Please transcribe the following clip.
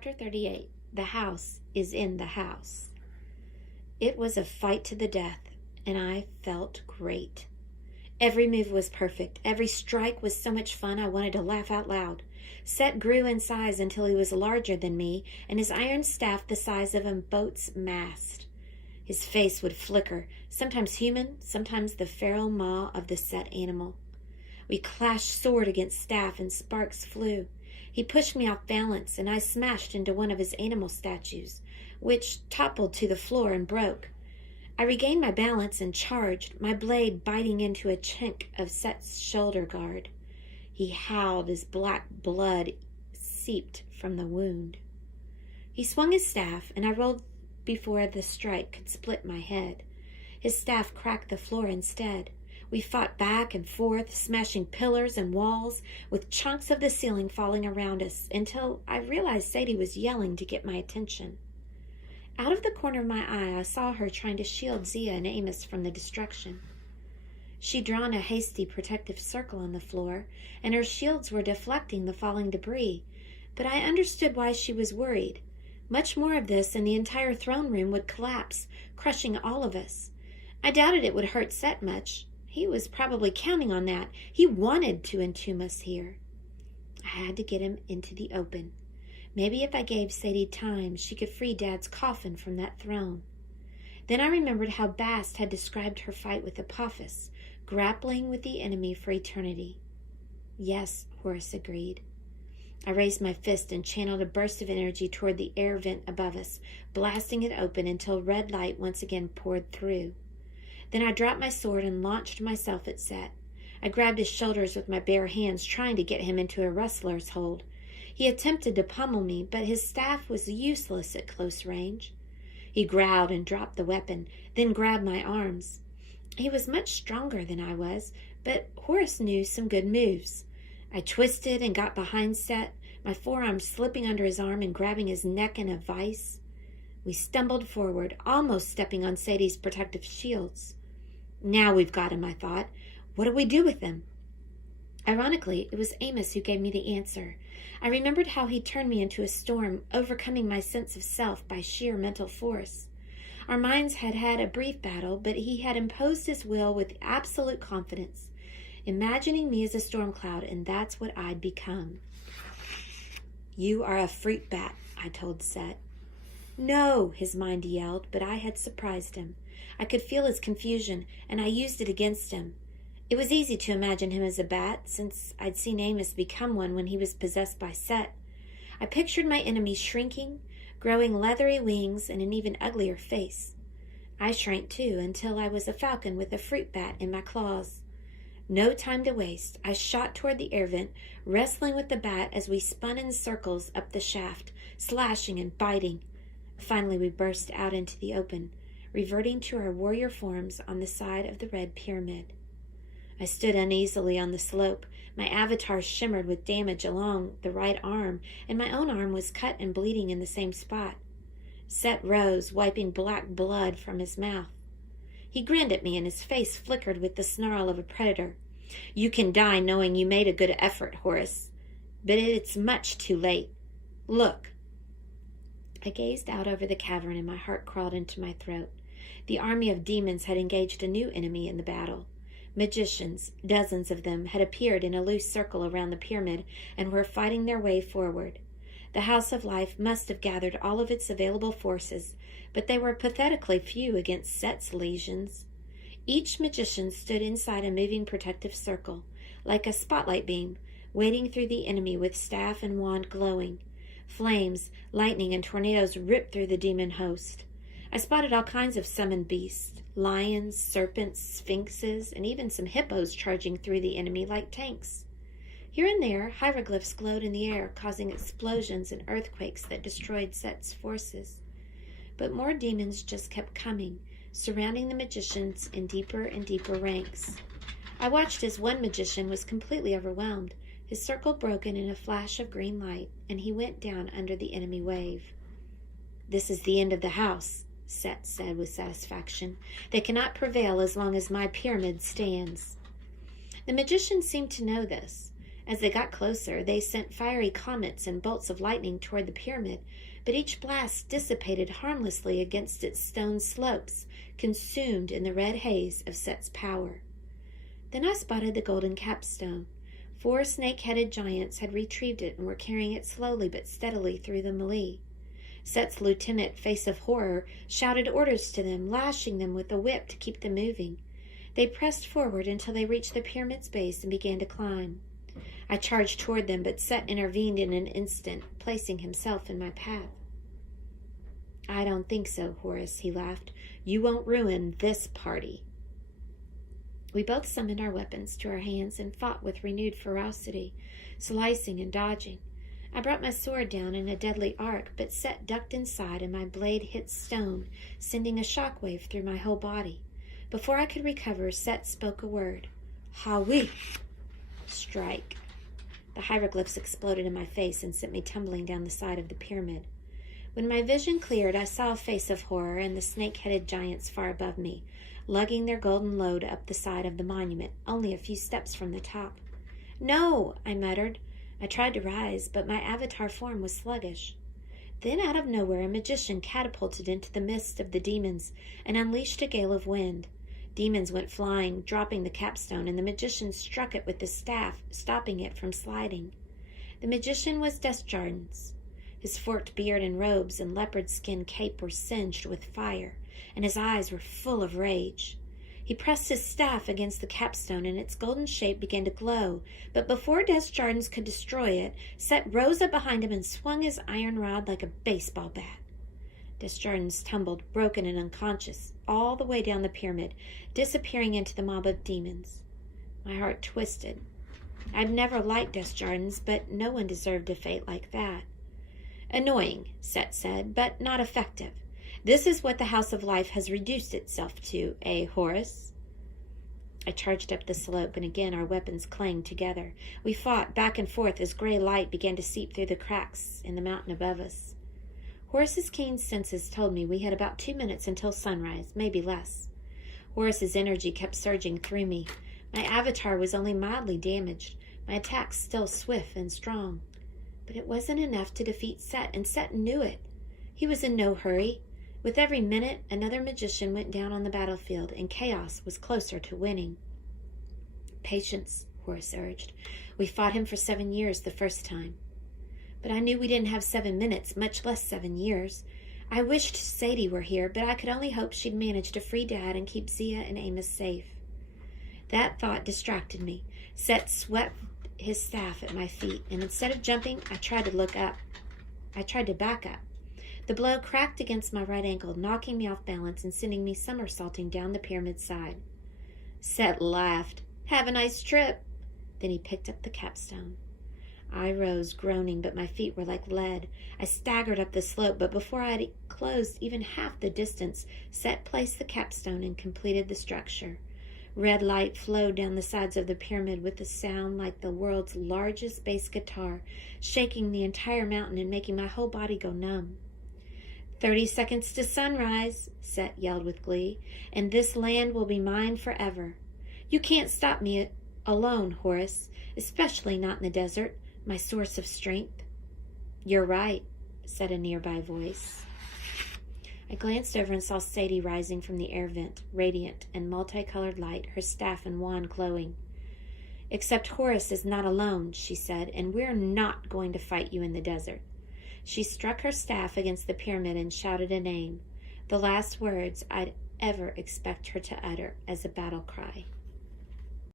Chapter 38. The house is in the house. It was a fight to the death, and I felt great. Every move was perfect. Every strike was so much fun I wanted to laugh out loud. Set grew in size until he was larger than me, and his iron staff the size of a boat's mast. His face would flicker, sometimes human, sometimes the feral maw of the Set animal. We clashed sword against staff, and sparks flew. He pushed me off balance, and I smashed into one of his animal statues, which toppled to the floor and broke. I regained my balance and charged, my blade biting into a chink of Set's shoulder guard. He howled as black blood seeped from the wound. He swung his staff, and I rolled before the strike could split my head. His staff cracked the floor instead. We fought back and forth, smashing pillars and walls, with chunks of the ceiling falling around us, until I realized Sadie was yelling to get my attention. Out of the corner of my eye, I saw her trying to shield Zia and Amos from the destruction. She'd drawn a hasty protective circle on the floor, and her shields were deflecting the falling debris, but I understood why she was worried. Much more of this, and the entire throne room would collapse, crushing all of us. I doubted it would hurt Set much. He was probably counting on that. He wanted to entomb us here. I had to get him into the open. Maybe if I gave Sadie time, she could free Dad's coffin from that throne. Then I remembered how Bast had described her fight with Apophis, grappling with the enemy for eternity. Yes, Horus agreed. I raised my fist and channeled a burst of energy toward the air vent above us, blasting it open until red light once again poured through. Then I dropped my sword and launched myself at Set. I grabbed his shoulders with my bare hands, trying to get him into a wrestler's hold. He attempted to pummel me, but his staff was useless at close range. He growled and dropped the weapon, then grabbed my arms. He was much stronger than I was, but Horus knew some good moves. I twisted and got behind Set, my forearm slipping under his arm and grabbing his neck in a vice. We stumbled forward, almost stepping on Sadie's protective shields. Now we've got him, I thought. What do we do with him? Ironically, it was Amos who gave me the answer. I remembered how he turned me into a storm, overcoming my sense of self by sheer mental force. Our minds had had a brief battle, but he had imposed his will with absolute confidence, imagining me as a storm cloud, and that's what I'd become. You are a fruit bat, I told Set. No, his mind yelled, but I had surprised him. I could feel his confusion, and I used it against him. It was easy to imagine him as a bat, since I'd seen Amos become one when he was possessed by Set. I pictured my enemy shrinking, growing leathery wings and an even uglier face. I shrank too, until I was a falcon with a fruit bat in my claws. No time to waste. I shot toward the air vent, wrestling with the bat as we spun in circles up the shaft, slashing and biting. Finally, we burst out into the open, reverting to our warrior forms on the side of the red pyramid. I stood uneasily on the slope. My avatar shimmered with damage along the right arm, and my own arm was cut and bleeding in the same spot. Set rose, wiping black blood from his mouth. He grinned at me, and his face flickered with the snarl of a predator. You can die knowing you made a good effort, Horus, but it's much too late. Look. I gazed out over the cavern, and my heart crawled into my throat. The army of demons had engaged a new enemy in the battle. Magicians, dozens of them, had appeared in a loose circle around the pyramid and were fighting their way forward. The House of Life must have gathered all of its available forces, but they were pathetically few against Set's legions. Each magician stood inside a moving protective circle, like a spotlight beam, wading through the enemy with staff and wand glowing. Flames, lightning, and tornadoes ripped through the demon host. I spotted all kinds of summoned beasts, lions, serpents, sphinxes, and even some hippos charging through the enemy like tanks. Here and there, hieroglyphs glowed in the air, causing explosions and earthquakes that destroyed Set's forces. But more demons just kept coming, surrounding the magicians in deeper and deeper ranks. I watched as one magician was completely overwhelmed, his circle broken in a flash of green light, and he went down under the enemy wave. This is the end of the house, Set said with satisfaction. They cannot prevail as long as my pyramid stands. The magician seemed to know this. As they got closer, they sent fiery comets and bolts of lightning toward the pyramid, but each blast dissipated harmlessly against its stone slopes, consumed in the red haze of Set's power. Then I spotted the golden capstone. 4 snake-headed giants had retrieved it and were carrying it slowly but steadily through the melee. Set's lieutenant, Face of Horror, shouted orders to them, lashing them with a whip to keep them moving. They pressed forward until they reached the pyramid's base and began to climb. I charged toward them, but Set intervened in an instant, placing himself in my path. "I don't think so, Horus," he laughed. "You won't ruin this party." We both summoned our weapons to our hands and fought with renewed ferocity, slicing and dodging. I brought my sword down in a deadly arc, but Set ducked inside and my blade hit stone, sending a shockwave through my whole body. Before I could recover, Set spoke a word. "Hawi!" Strike. The hieroglyphs exploded in my face and sent me tumbling down the side of the pyramid. When my vision cleared, I saw a Face of Horror and the snake-headed giants far above me, lugging their golden load up the side of the monument, only a few steps from the top. "No!" I muttered. I tried to rise, but my avatar form was sluggish. Then out of nowhere a magician catapulted into the midst of the demons and unleashed a gale of wind. Demons went flying, dropping the capstone, and the magician struck it with the staff, stopping it from sliding. The magician was Desjardins. His forked beard and robes and leopard skin cape were singed with fire, and his eyes were full of rage. He pressed his staff against the capstone, and its golden shape began to glow, but before Desjardins could destroy it, Set rose up behind him and swung his iron rod like a baseball bat. Desjardins tumbled, broken and unconscious, all the way down the pyramid, disappearing into the mob of demons. My heart twisted. I'd never liked Desjardins, but no one deserved a fate like that. "Annoying," Set said, "but not effective. This is what the House of Life has reduced itself to, Horus?" I charged up the slope, and again our weapons clanged together. We fought back and forth as gray light began to seep through the cracks in the mountain above us. Horus's keen senses told me we had about 2 minutes until sunrise, maybe less. Horus's energy kept surging through me. My avatar was only mildly damaged, my attacks still swift and strong. But it wasn't enough to defeat Set, and Set knew it. He was in no hurry. With every minute, another magician went down on the battlefield, and chaos was closer to winning. "Patience," Horus urged. "We fought him for 7 years the first time." But I knew we didn't have 7 minutes, much less 7 years. I wished Sadie were here, but I could only hope she'd manage to free Dad and keep Zia and Amos safe. That thought distracted me. Set swept his staff at my feet, and instead of jumping, I tried to look up. I tried to back up. The blow cracked against my right ankle, knocking me off balance and sending me somersaulting down the pyramid side. Set laughed. "Have a nice trip." Then he picked up the capstone. I rose, groaning, but my feet were like lead. I staggered up the slope, but before I had closed even half the distance, Set placed the capstone and completed the structure. Red light flowed down the sides of the pyramid with a sound like the world's largest bass guitar, shaking the entire mountain and making my whole body go numb. 30 seconds to sunrise," Set yelled with glee, "and this land will be mine forever. You can't stop me alone, Horus, especially not in the desert, my source of strength." "You're right," said a nearby voice. I glanced over and saw Sadie rising from the air vent, radiant and multicolored light, her staff and wand glowing. "Except Horus is not alone," she said, "and we're not going to fight you in the desert." She struck her staff against the pyramid and shouted a name, the last words I'd ever expect her to utter as a battle cry.